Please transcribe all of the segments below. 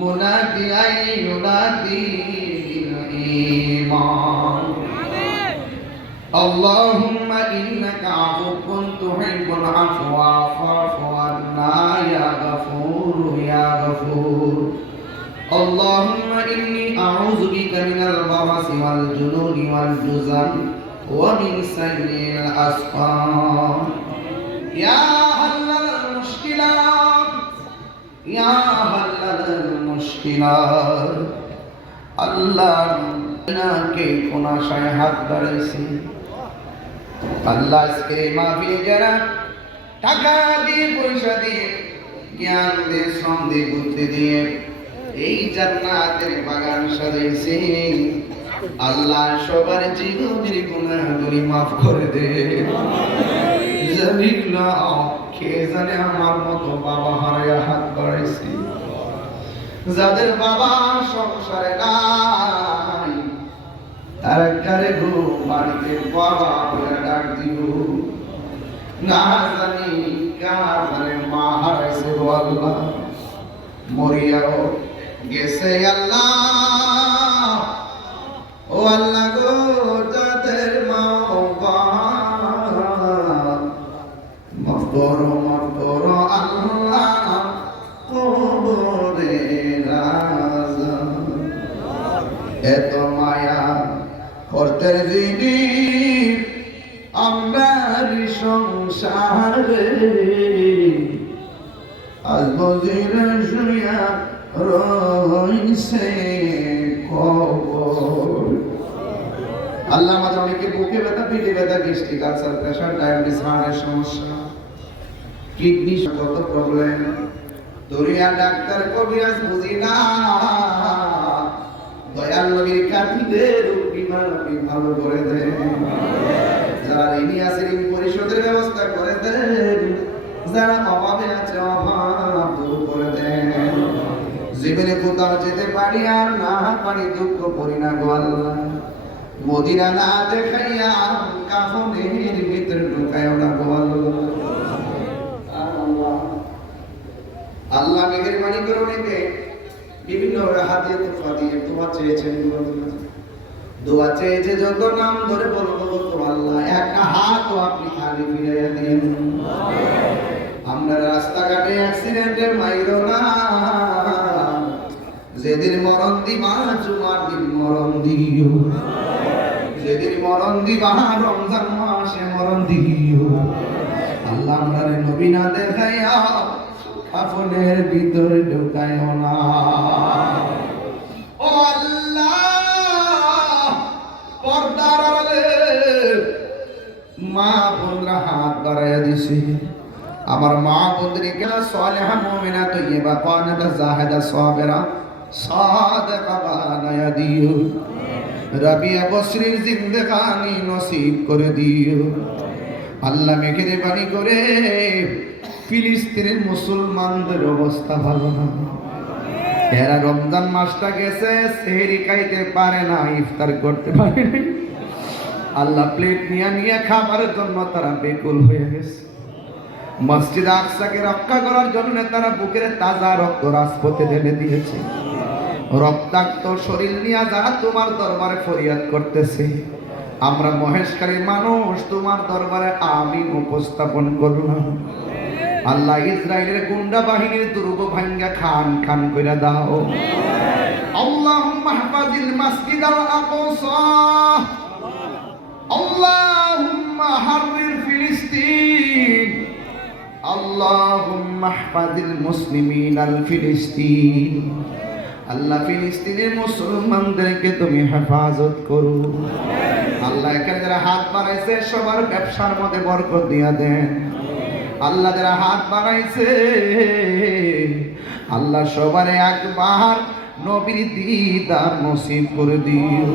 مناديا ينادي اللهم إنك عفو تحب العفو فاعف عنا يا غفور يا غفور. اللهم إني أعوذ بك من البرص والجنون والجزم ومن سيء الأسقام. يا حلل المشكلات يا حلل মুশকিলার আল্লাহ নাকে কোন আশায় হাত বাড়াইছি। আল্লাহ আজকে মাফি যারা টাকা দিয়ে, পয়সা দিয়ে, জ্ঞান দিয়ে, শ্রম দিয়ে, বুদ্ধি দিয়ে এই জান্নাতের বাগান সাজাইছে, আল্লাহ সবার জীবনের গুণাগুলি মাফ করে দে। না জানে আমার মতো বাবা হারায় হাত বাড়াইছি। যাদের বাবা সংসারে নাই, তারা কারে গো, বাড়িতে বাবা বলে ডাক দিব না জানি কার জানে মা হারাইছে গো আল্লাহ। মরিয়াও গেছে আল্লাহ। ও আল্লাহ করতে দিদি আমার সংসারে আজ বজির শুয়া রইছে আল্লাহ আমাদের অনেকে বুকে ব্যথা, পিঠে ব্যথা গ্যাস্ট্রিক আলসার প্রেশার ডায়াবেটিস হার্টের সমস্যা কিডনি কত প্রবলেম দুনিয়া ডাক্তার কবিরাজ বুঝি না। দয়াল নবীর কাঠিদের আপনি ভালো করে দেন। যারা ঋণী আছে, ঋণ পরিশোধের ব্যবস্থা করে দেন। যারা অভাবে আছে, অভাব দূর করে দেন। জীবনে কোথাও যেতে পারি আর না পারি দুঃখ করি না গো আল্লাহ। মদিনা না দেখাইয়া কাফনের ভিতরে ঢুকায় ওটা গো আল্লাহ। আল্লাহ মেহেরবানি করে অনেকে। বিভিন্ন হাতে তোফা দিয়ে দোয়া চেয়েছেন দোয়া চেয়েছে যত নাম ধরে বলব তো আল্লাহ একটা হাতও আপনি খালি ফিরাইয়া দিন। আমরা রাস্তাঘাটে অ্যাক্সিডেন্টে মাইরো না। যেদিন মরণ দিবা জুমার দিন মরণ দিও। যেদিন মরণ দিবা রমজান মাসে মরণ দিও। আল্লাহ আমরা নবী না দেখাইয়া কাফনের ভিতরে ঢুকায়ও না। আমার মা বোনদেরকে সালেহা মুমিনা তৈয়বা কানাতা জাহিদা সাবিরা সাদাকা বানায়া দিও। রাবিয়া বসরির জিন্দেগানি নসিব করে দিও। আল্লাহ মেঘের বাণী করে, ফিলিস্তিনের মুসলমানদের অবস্থা ভালো না। এরা রমজান মাসটা গেছে, সেহরি খাইতে পারে না, ইফতার করতে পারে আল্লাহ প্লেট নিয়ে নিয়ে খাবারের জন্য তারা বেকুল হয়ে গেছে। মসজিদ আকসাকে রক্ষা করার জন্য তারা বুকের তাজা রক্ত রাজপথে ঢেলে দিয়েছে। রক্তাক্ত শরীর নিয়ে যারা তোমার দরবারে ফরিয়াদ করতেছে, আমরা মহেশকারী মানুষ, তোমার দরবারে আমি উপস্থাপন করলাম। আল্লাহ ইসরায়েলের গুন্ডা বাহিনীর দুর্গ ভাঙ্গা খান খান করে দাও। আল্লাহুম্মা হাফাজিল মাসজিদ আল আকসা। আল্লাহুম্মা ফিলিস্তিন। হাফাজিল মুসলিমিন আল ফিলিস্তিন আল্লাহ ফিলিস্তিনের মুসলমানদেরকে তুমি হেফাজত করো। আল্লাহ এখানে যারা হাত বাড়াইছে, সবার ব্যবসার মধ্যে বরকত দিয়া দেন। আল্লাহ যারা হাত বাড়াইছে, আল্লাহ সবারে একবার নবীর দিদার নসিব করে দিও।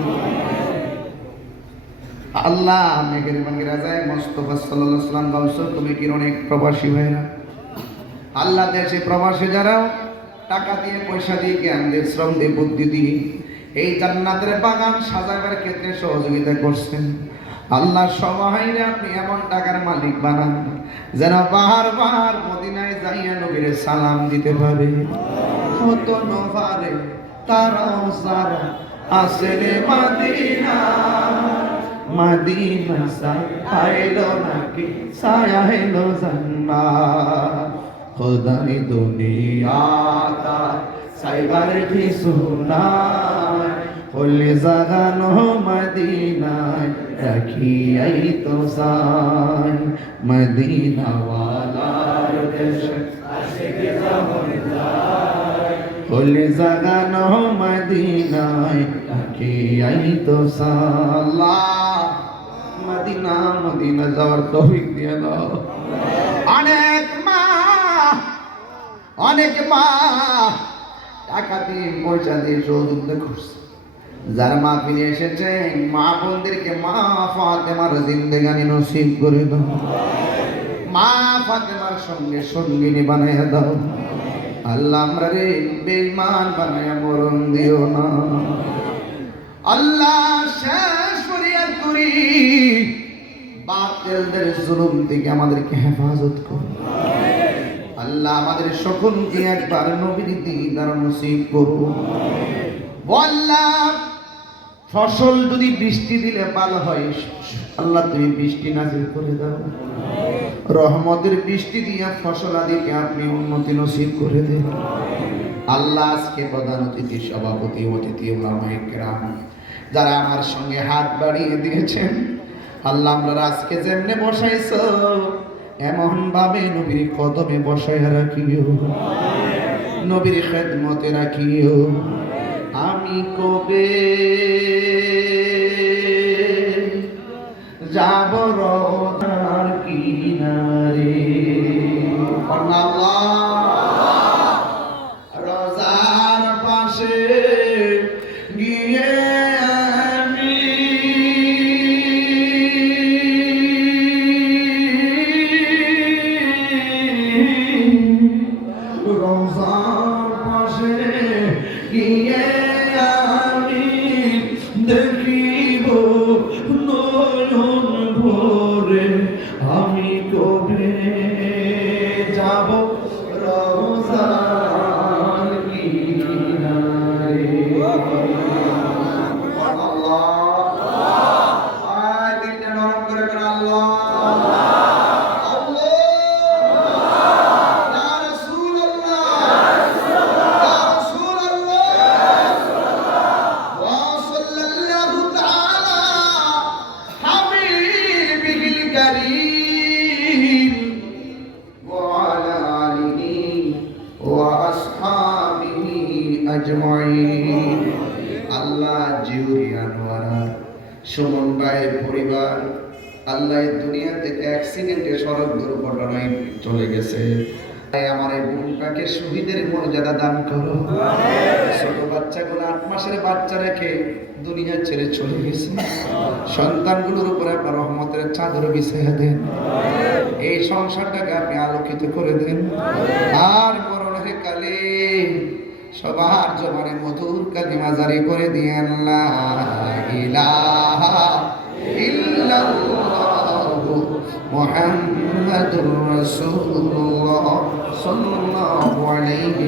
আল্লাহ মেঘের মাঙ্গের রাজায় মোস্তফা সাল্লাম বলছো তুমি কি অনেক প্রবাসী ভাইরা। আল্লাহ দেশে প্রবাসী যারাও, টাকা দিয়ে পয়সা দিয়ে জ্ঞান দিয়ে শ্রম দিয়ে বুদ্ধি দিয়ে এই জান্নাতের বাগান সাজাবার ক্ষেত্রে সহযোগিতা করছেন। আল্লাহ সবাই আপনি এমন টাকার মালিক বানান, যেন বাহার বাহার মদিনায় যাইয়া নবীর সালাম দিতে পারে। মতো নভারে তারাও সারা মদিনা মদিনা সাইলো নাকি? সায়া হেলো জন্না খোদাই দুনিয়া কা সাইবার কি সুনায়? হলে জাগানো মদিনায় রাখিয়াই তো সাই মদিনাওয়ালার দেশে হলে জাগানো মদিনায় রাখিয়াই তো সাল্লাহ মদিনা যাওয়ার তৌফিক দিয়ে দাও। অনেক মা অনেক মা টাকা দিয়ে পয়সা দিয়ে সহযোগিতা করছে। যারা মা ফিরে এসেছেন মা বোনদেরকে মা ফাতেমার জিন্দেগানি নসিব করে দাও। মা ফাতেমার সঙ্গে সঙ্গিনী বানাইয়া দাও। আল্লাহ আমরা রে বেঈমান বানাইয়া মরণ দিও না। আল্লাহ শেষ করিয়া করি। বাতিলদের জুলুম থেকে আমাদেরকে হেফাজত করো আল্লাহ আমাদের সকলকে একবার নবীর দিদার নসিব করো আল্লাহ, ফসল যদি বৃষ্টি দিলে ভালো হয়, আল্লাহ তুমি বৃষ্টি নাজিল করে দাও। রহমতের বৃষ্টি দিয়া ফসল আদিকে আপনি উন্নতি নসিব করে দেন। আল্লাহ আজকে প্রধান অতিথি, সভাপতি, অতিথি ওলামায়ে কেরাম যারা আমার সঙ্গে হাত বাড়িয়ে দিয়েছেন, আল্লাহ আমরা আজকে যেমনে বসাইছ এমন ভাবে নবীর কদমে বসাইয়া রাখিও। নবীর খেদমতে রাখিও। আমি কবে যাব রোদার কবে সুমন ভাইয়ের পরিবার। আল্লাহ এই দুনিয়া থেকে অ্যাক্সিডেন্টে সড়ক দুর্ঘটনায় চলে গেছে। তাই আমার এই বোনটাকে শহীদের মর্যাদা দান করো। ছোট বাচ্চাগুলো আট মাসের বাচ্চা রেখে দুনিয়া ছেড়ে চলে গেছে। সন্তানগুলোর উপরে আপনার রহমতের চাদর বিছাইয়া দেন। এই সংসারটাকে আপনি আলোকিত করে দেন। আর মরণের কালে সবার জবানে মধুর কালিমা জারি করে ইল্লাল্লাহু মুহাম্মাদুর রাসূলুল্লাহ সাল্লাল্লাহু আলাইহি